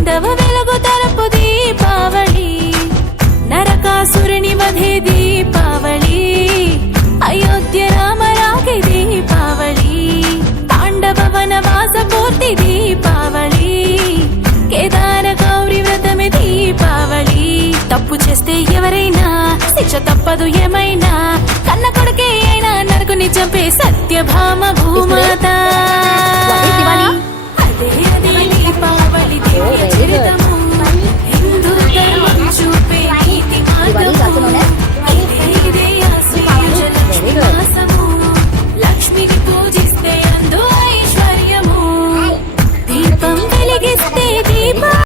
హైందవ వెలుగు తలపు దీపావళి, నరకాసురుని వధే దీపావళి, అయోధ్య రామరాగే దీపావళి, పాండవ వనవాస పూర్తి దీపావళి, కేదార గౌరి వ్రతమే దీపావళి. తప్పు చేస్తే ఎవరైనా శిక్ష తప్పదు ఏమైనా, కన్న కొడుకే అయినా నరకుని చంపే సత్యభామ భూమాత